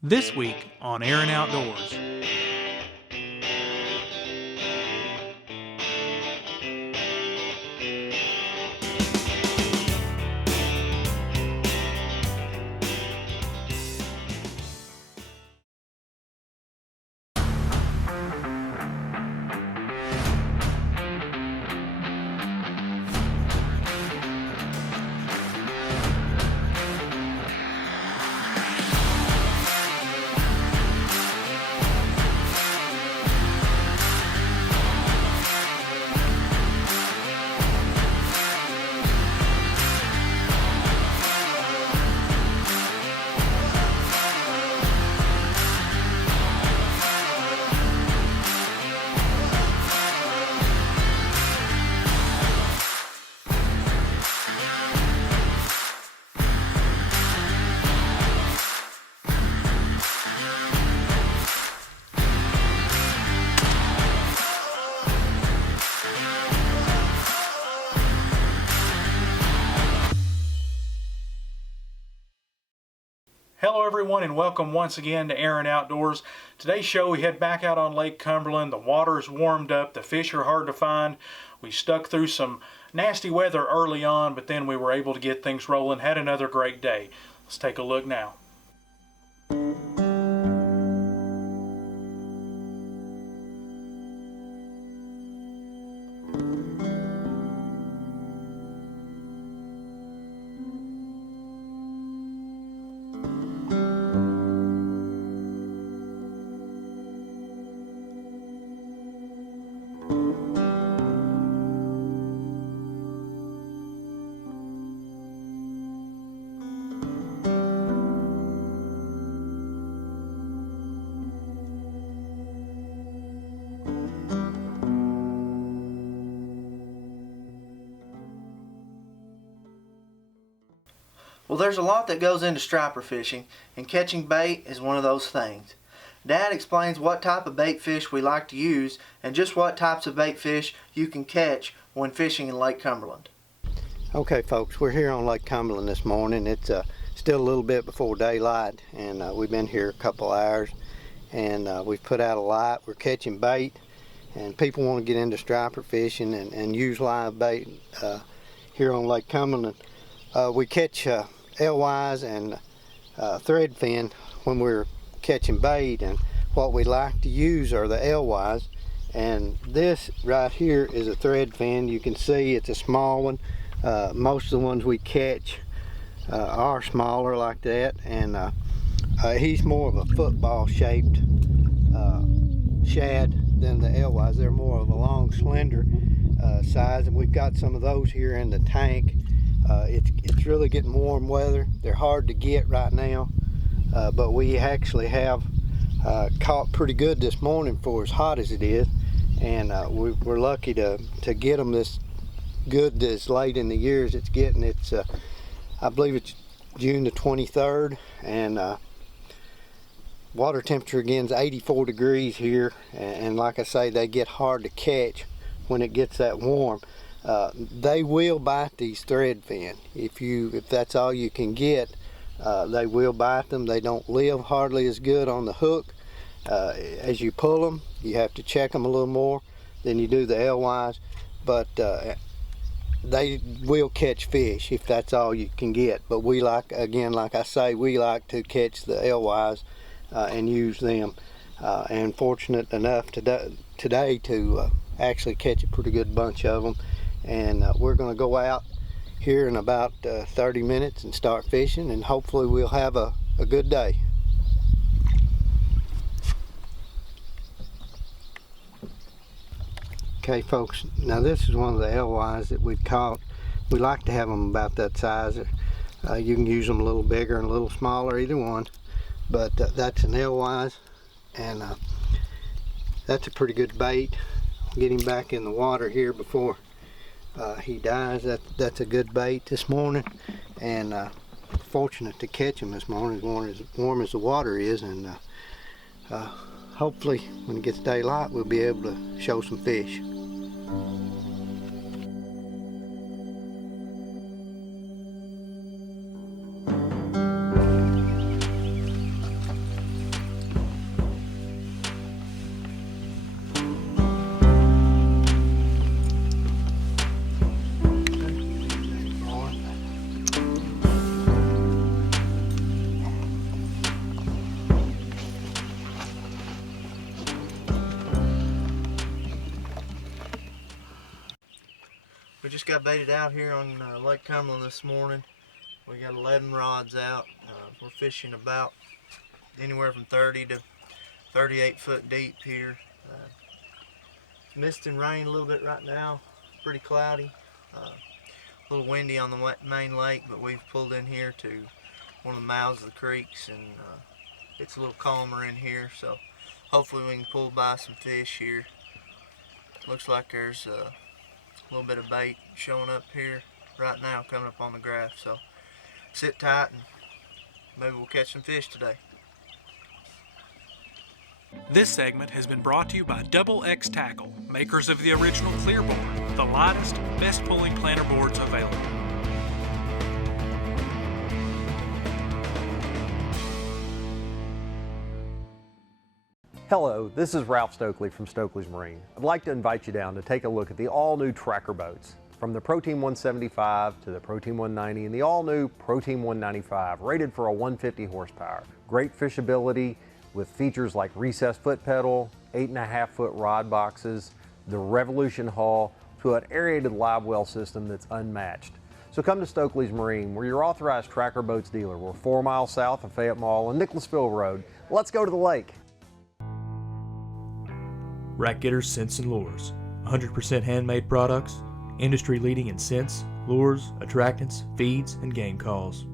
This week on Air and Outdoors. Hello everyone and welcome once again to Air and Outdoors. Today's show we head back out on Lake Cumberland. The water's warmed up, the fish are hard to find. We stuck through some nasty weather early on, but then we were able to get things rolling. Had another great day. Let's take a look now. Well, there's a lot that goes into striper fishing, and catching bait is one of those things. Dad explains what type of bait fish we like to use and just what types of bait fish you can catch when fishing in Lake Cumberland. Okay folks, we're here on Lake Cumberland this morning. It's still a little bit before daylight, and we've been here a couple hours, and we've put out a light. We're catching bait, and people want to get into striper fishing and use live bait here on Lake Cumberland. We catch alewives and threadfin when we're catching bait, and what we like to use are the alewives, and this right here is a threadfin. You can see it's a small one. Most of the ones we catch are smaller like that, and he's more of a football shaped shad than the alewives. They're more of a long slender size, and we've got some of those here in the tank. It's really getting warm weather. They're hard to get right now, but we actually have caught pretty good this morning for as hot as it is, and we're lucky to get them this good this late in the year as it's getting. It's I believe it's June the 23rd, and water temperature again is 84 degrees here, and like I say, they get hard to catch when it gets that warm. They will bite these threadfin. If that's all you can get, they will bite them. They don't live hardly as good on the hook. As you pull them, you have to check them a little more than you do the alewives, but they will catch fish if that's all you can get. But we like, again, like I say, we like to catch the alewives and use them. And fortunate enough today to actually catch a pretty good bunch of them. And we're going to go out here in about 30 minutes and start fishing, and hopefully we'll have a good day. Okay folks, now this is one of the alewives that we've caught. We like to have them about that size. You can use them a little bigger and a little smaller, either one, but that's an alewives, and that's a pretty good bait. Get him back in the water here before he dies. That's a good bait this morning, and fortunate to catch him this morning as warm as the water is, and hopefully when it gets daylight we'll be able to show some fish. just got baited out here on Lake Cumberland this morning. We got 11 rods out. We're fishing about anywhere from 30 to 38 foot deep here. It's mist and rain a little bit right now. Pretty cloudy. A little windy on the main lake, but we've pulled in here to one of the mouths of the creeks, and it's a little calmer in here, so hopefully we can pull by some fish here. Looks like there's a little bit of bait showing up here right now, coming up on the graph, so sit tight and maybe we'll catch some fish today. This segment has been brought to you by Double X Tackle, makers of the original Clearboard, the lightest, best pulling planter boards available. Hello, this is Ralph Stokely from Stokely's Marine. I'd like to invite you down to take a look at the all-new tracker boats. From the Pro Team 175 to the Pro Team 190 and the all-new Pro Team 195, rated for a 150 horsepower. Great fishability with features like recessed foot pedal, 8.5 foot rod boxes, the Revolution hull, to an aerated live well system that's unmatched. So come to Stokely's Marine. We're your authorized tracker boats dealer. We're 4 miles south of Fayette Mall and Nicholasville Road. Let's go to the lake. Rack Getters Scents and Lures, 100% handmade products, industry leading in scents, lures, attractants, feeds, and game calls.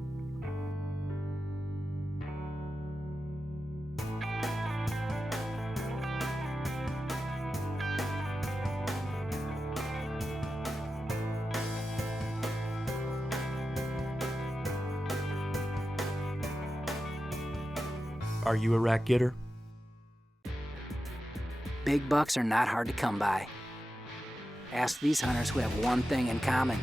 Are you a rack getter? Big bucks are not hard to come by. Ask these hunters who have one thing in common.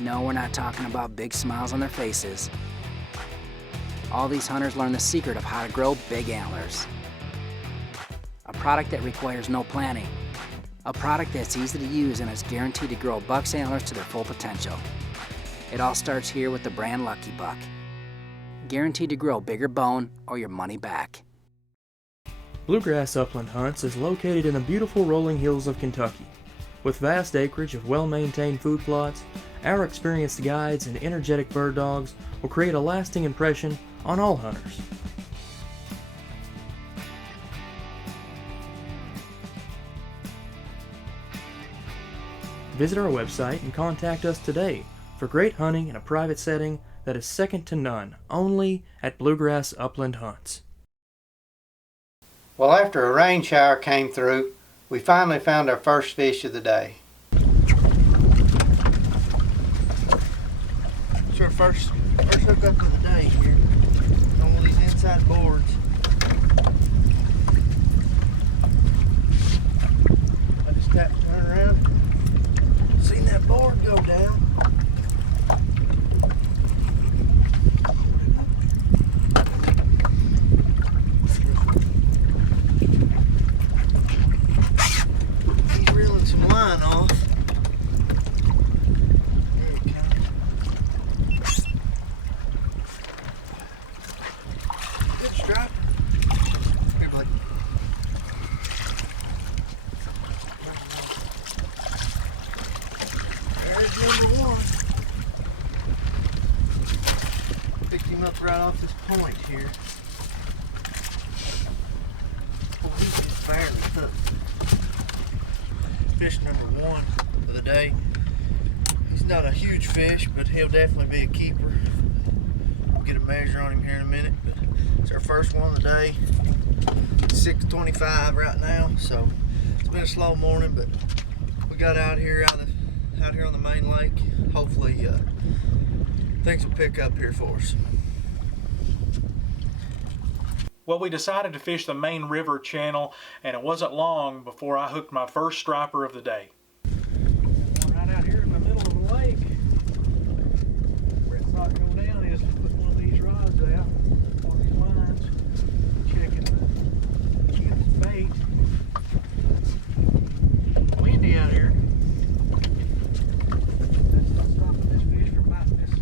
No, we're not talking about big smiles on their faces. All these hunters learn the secret of how to grow big antlers. A product that requires no planning. A product that's easy to use and is guaranteed to grow buck's antlers to their full potential. It all starts here with the brand Lucky Buck. Guaranteed to grow bigger bone or your money back. Bluegrass Upland Hunts is located in the beautiful rolling hills of Kentucky. With vast acreage of well-maintained food plots, our experienced guides and energetic bird dogs will create a lasting impression on all hunters. Visit our website and contact us today for great hunting in a private setting that is second to none, only at Bluegrass Upland Hunts. Well, after a rain shower came through, we finally found our first fish of the day. It's our first hookup of the day here on one of these inside boards. I just tapped and turned around. Seen that board go down. Some line off. There he comes. Good strike. Here, Blake. There's number one. Picked him up right off this point here. Oh, he's just barely hooked. Fish number one of the day. He's not a huge fish, but he'll definitely be a keeper. We'll get a measure on him here in a minute, but it's our first one of the day. 6:25 right now, so it's been a slow morning, but we got out here on the main lake. Hopefully things will pick up here for us. Well, we decided to fish the main river channel, and it wasn't long before I hooked my first striper of the day. Right out here in the middle of the lake. Where it's not going down is to put one of these rods out, one of these lines, checking the bait. Windy out here. That's not stopping this fish from biting this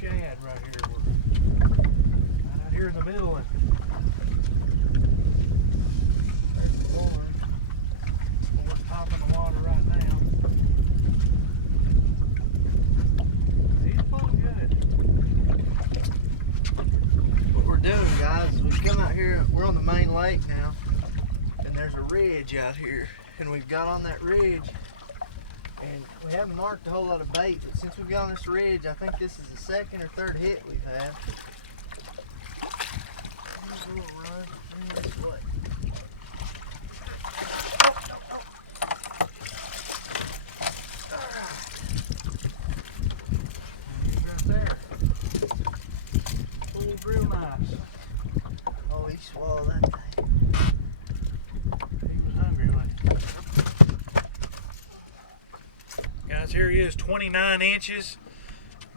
shad right here. We're right out here in the middle. And there's the board. We're topping the water right now. doing, guys, is we've come out here, we're on the main lake now, and there's a ridge out here, and we've got on that ridge, and we haven't marked a whole lot of bait, but since we've got on this ridge, I think this is the second or third hit we've had. Here's a little run, and this way. Real nice. Oh, he swallowed that thing. He was hungry, wasn't he? Guys, here he is, 29 inches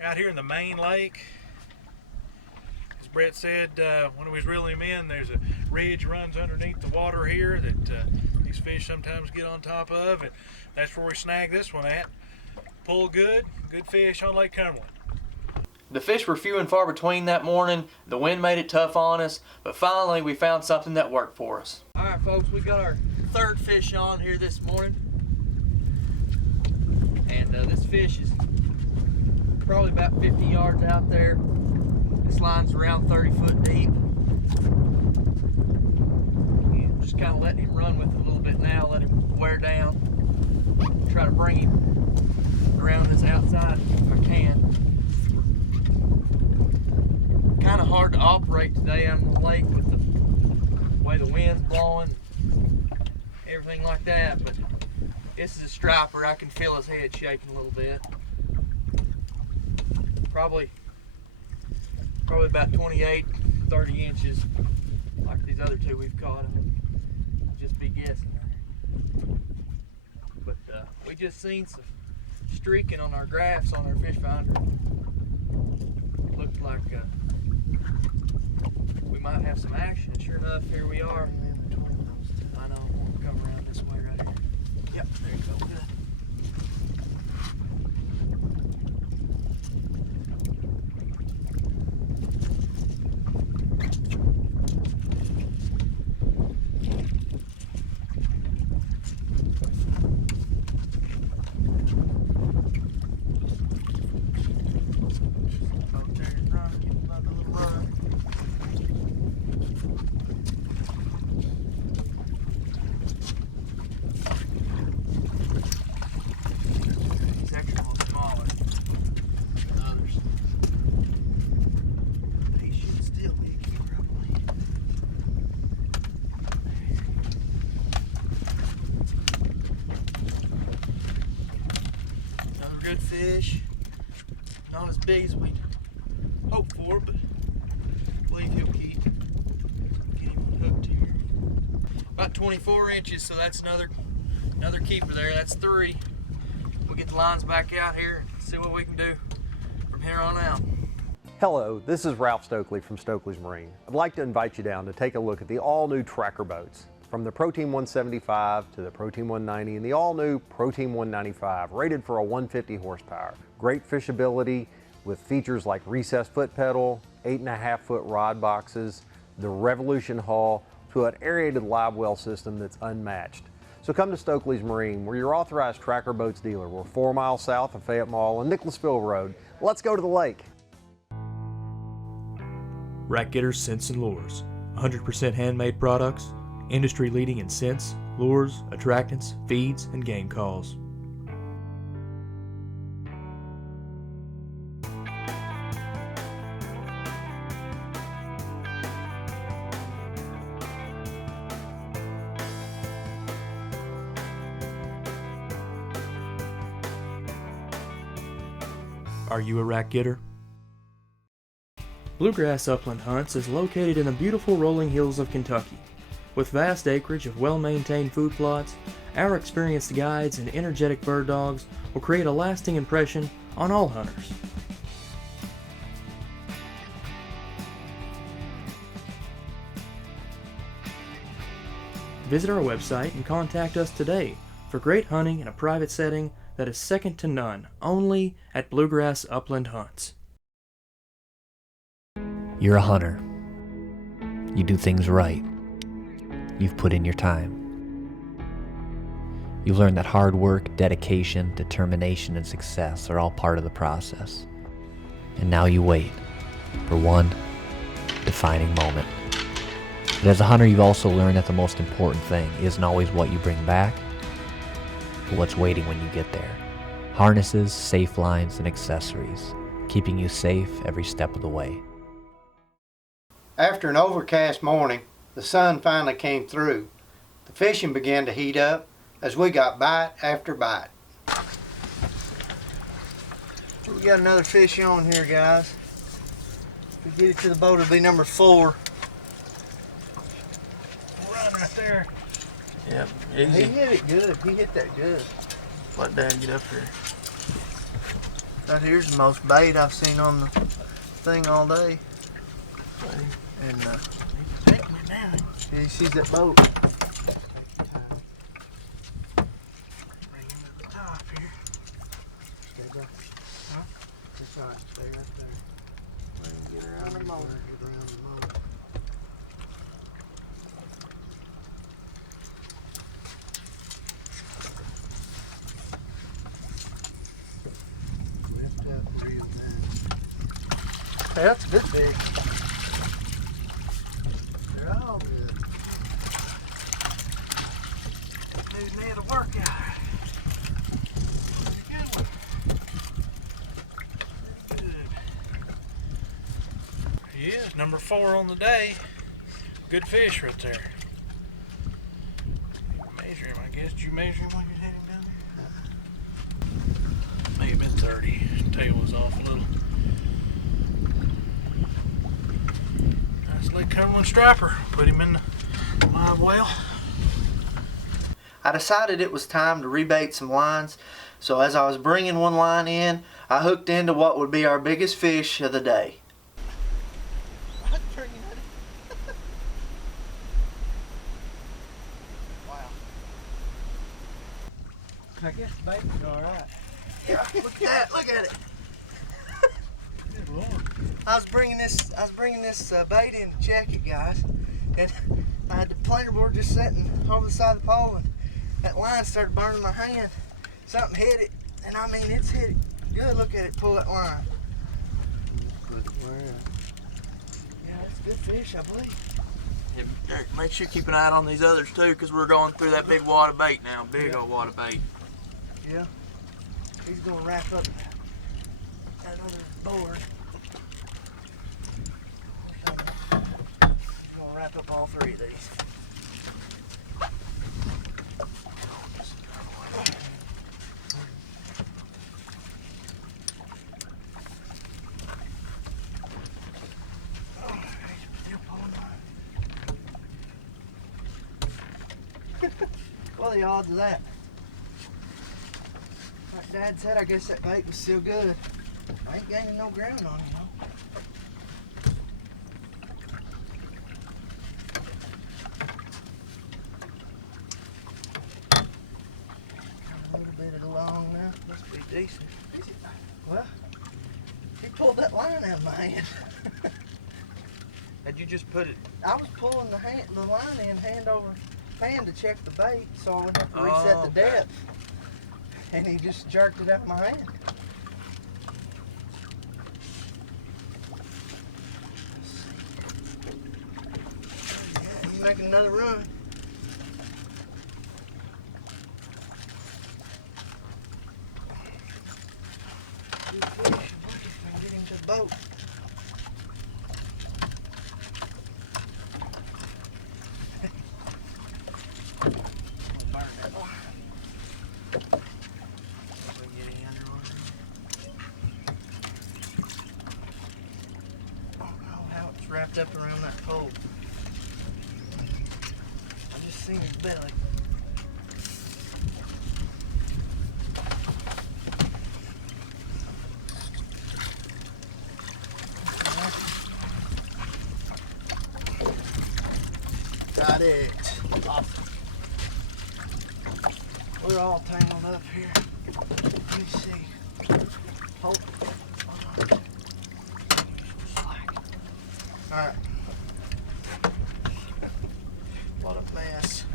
out here in the main lake. As Brett said when we was reeling him in, there's a ridge runs underneath the water here that these fish sometimes get on top of, and that's where we snagged this one at. Pull good fish on Lake Cumberland. The fish were few and far between that morning. The wind made it tough on us, but finally we found something that worked for us. All right, folks, we got our third fish on here this morning. And this fish is probably about 50 yards out there. This line's around 30 foot deep. And just kind of letting him run with it a little bit now, let him wear down. Try to bring him around this outside if I can. Kind of hard to operate today on the lake with the way the wind's blowing, everything like that, but this is a striper. I can feel his head shaking a little bit. Probably about 28, 30 inches, like these other two we've caught. I'll just be guessing there. But we just seen some streaking on our graphs on our fish finder. Looked like we might have some action, and sure enough, here we are. I know, we'll come around this way right here. Yep, there you go, good. Good fish, not as big as we'd hoped for, but I believe he'll keep. Get him hooked here. About 24 inches, so that's another keeper there. That's 3. We'll get the lines back out here and see what we can do from here on out. Hello, this is Ralph Stokely from Stokely's Marine. I'd like to invite you down to take a look at the all-new tracker boats. From the Protein 175 to the Protein 190 and the all-new Protein 195, rated for a 150 horsepower. Great fishability with features like recessed foot pedal, 8.5-foot rod boxes, the Revolution hull, to an aerated live well system that's unmatched. So come to Stokely's Marine. We're your authorized tracker boats dealer. We're 4 miles south of Fayette Mall on Nicholasville Road. Let's go to the lake. Rack Getters Scents and Lures. 100% handmade products, industry leading in scents, lures, attractants, feeds, and game calls. Are you a rack getter? Bluegrass Upland Hunts is located in the beautiful rolling hills of Kentucky. With vast acreage of well-maintained food plots, our experienced guides and energetic bird dogs will create a lasting impression on all hunters. Visit our website and contact us today for great hunting in a private setting that is second to none, only at Bluegrass Upland Hunts. You're a hunter. You do things right. You've put in your time. You've learned that hard work, dedication, determination, and success are all part of the process. And now you wait for one defining moment. But as a hunter, you've also learned that the most important thing isn't always what you bring back, but what's waiting when you get there. Harnesses, safe lines, and accessories, keeping you safe every step of the way. After an overcast morning, the sun finally came through. The fishing began to heat up as we got bite after bite. We got another fish on here, guys. If we get it to the boat, it'll be number 4. Run right there. Yep, he hit it good. He hit that good. Let Dad get up here. Right here's the most bait I've seen on the thing all day. And Taking it down. he sees that boat. Bring him to the top here. Stay back. Huh? That's all right. Stay right there. Get around the motor. Get around the motor. Lift up and reel down. Hey, that's a good fish. They're all good. Dude need a workout. Good one. Good. He is number 4 on the day. Good fish right there. Measure him, I guess. Did you measure him when you had him down there? May have been 30. Tail was off a little. Nice Lake Cumberland striper. Put him in the live well. I decided it was time to rebait some lines, so as I was bringing one line in, I hooked into what would be our biggest fish of the day. Wow. I guess the bait's all right. Yeah, look at that, look at it. Good Lord. I was bringing this bait in to check it, guys, and I had the planer board just sitting over the side of the pole, and that line started burning my hand. Something hit it, and I mean it's hit it good. Look at it pull that line. Good word. Yeah, that's a good fish, I believe. Yeah, Eric, make sure you keep an eye on these others too, because we're going through that big wad of bait now. Big old wad of bait. Yeah, he's gonna wrap up that other board. He's gonna wrap up all 3 of these. What are the odds of that? Like Dad said, I guess that bait was still good. I ain't gaining no ground on it, you know. Got a little bit of the long now. Must be decent. Well, he pulled that line out of my hand. Had you just put it? I was pulling the line in hand over hand to check the bait, so I wouldn't have to reset the depth. And he just jerked it out of my hand. Yeah, he's making another run. Good fish. I wonder if I can get him to the boat. Wrapped up around that pole. I just seen his belly. Got it. Awesome. We're all tangled up here. Let me see. Hold. All right. What a mess.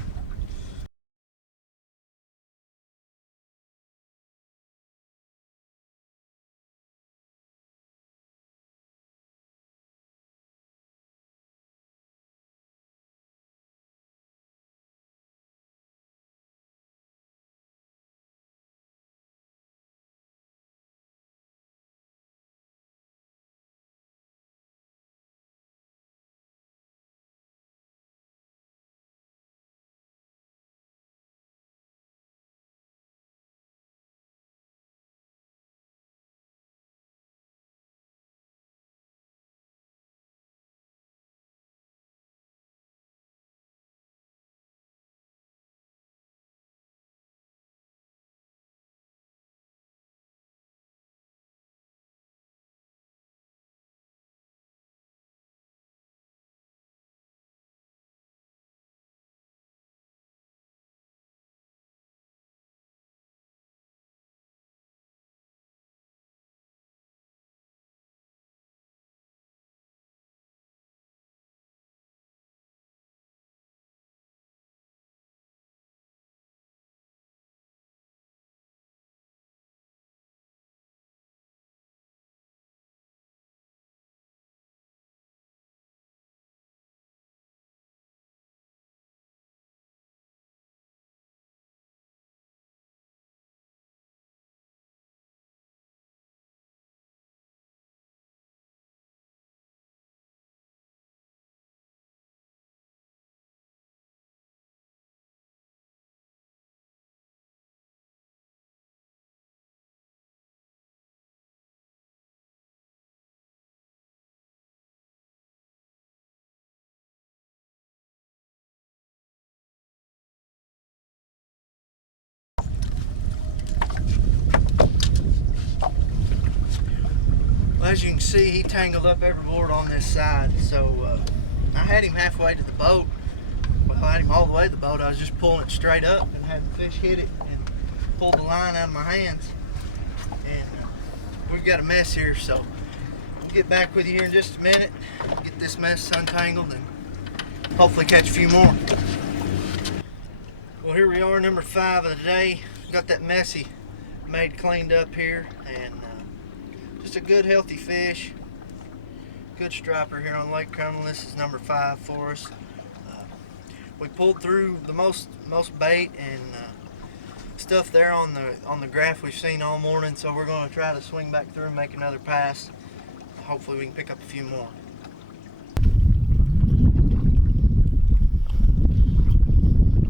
as you can see, he tangled up every board on this side. So I had him halfway to the boat. Well, I had him all the way to the boat. I was just pulling it straight up and had the fish hit it and pulled the line out of my hands. And we've got a mess here, so I'll get back with you here in just a minute, get this mess untangled, and hopefully catch a few more. Well, here we are, number 5 of the day. Got that messy made cleaned up here, and just a good healthy fish. Good striper here on Lake Cumberland. This is number 5 for us. We pulled through the most bait and stuff there on the graph we've seen all morning, so we're going to try to swing back through and make another pass. Hopefully we can pick up a few more.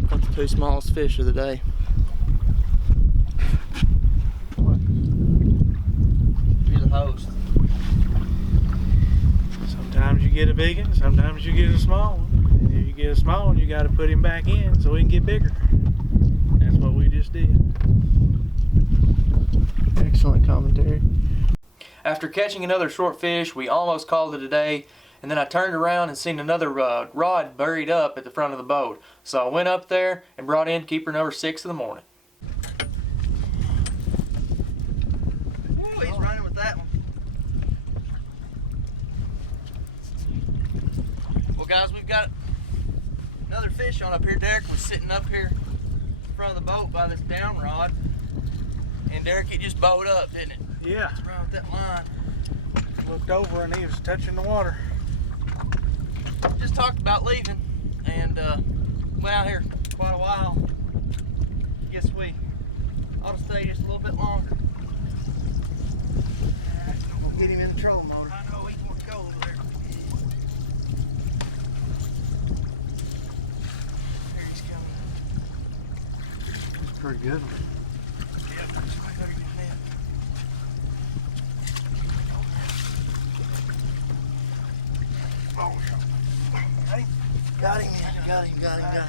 Got the 2 smallest fish of the day. You're the host. Sometimes you get a big one, sometimes you get a small one. If you get a small one, you got to put him back in so he can get bigger. That's what we just did. Excellent commentary. After catching another short fish, we almost called it a day, and then I turned around and seen another rod buried up at the front of the boat. So I went up there and brought in keeper number 6 of the morning. Ooh, he's running with that one. Well, guys, we've got another fish on up here. Derek was sitting up here in front of the boat by this down rod, and Derek, it just bowed up, didn't it? Yeah. It's right with that line. Looked over and he was touching the water. Just talked about leaving, and went out here quite a while. Guess we ought to stay just a little bit longer. We'll get him in the trolling motor. I know he wants to go over there. There he's coming. It's pretty good. Yep, that's my very good net. Oh, got him, got him.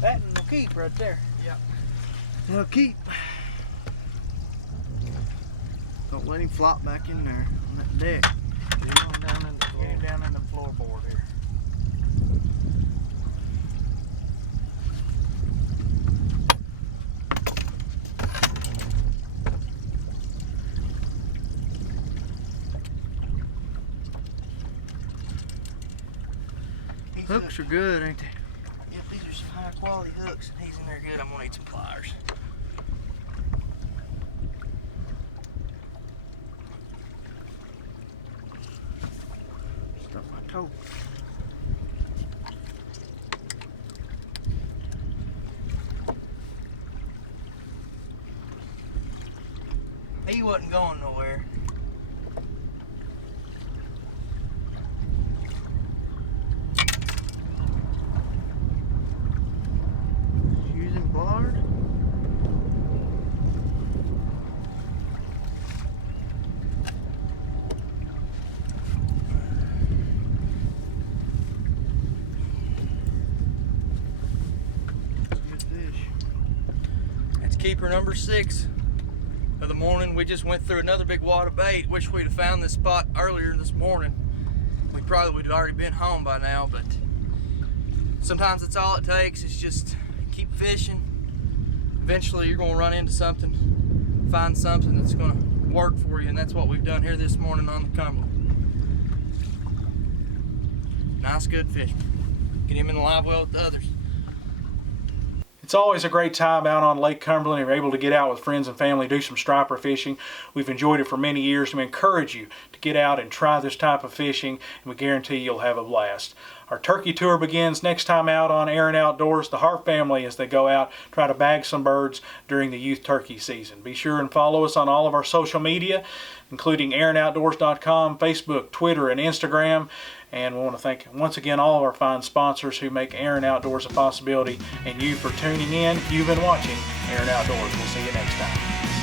That will keep right there. Yep. He'll keep. Don't let him flop back in there on that deck. Get him down in the floorboard here. Hooks are good, ain't they? Yep, these are some high quality hooks. He's in there good. I'm gonna need some pliers. Stuck my toe. He wasn't going nowhere. Using pliers. That's a good fish. That's keeper number 6 of the morning. We just went through another big wad of bait. Wish we'd have found this spot earlier this morning. We probably would have already been home by now, but sometimes that's all it takes is just keep fishing. Eventually you're going to run into something, find something that's going to work for you, and that's what we've done here this morning on the Cumberland. Nice, good fish. Get him in the live well with the others. It's always a great time out on Lake Cumberland. You're able to get out with friends and family, do some striper fishing. We've enjoyed it for many years, and we encourage you to get out and try this type of fishing, and we guarantee you'll have a blast. Our turkey tour begins next time out on Aaron Outdoors. The Hart family, as they go out, try to bag some birds during the youth turkey season. Be sure and follow us on all of our social media, including AaronOutdoors.com, Facebook, Twitter, and Instagram. And we want to thank once again all of our fine sponsors who make Aaron Outdoors a possibility, and you for tuning in. You've been watching Aaron Outdoors. We'll see you next time.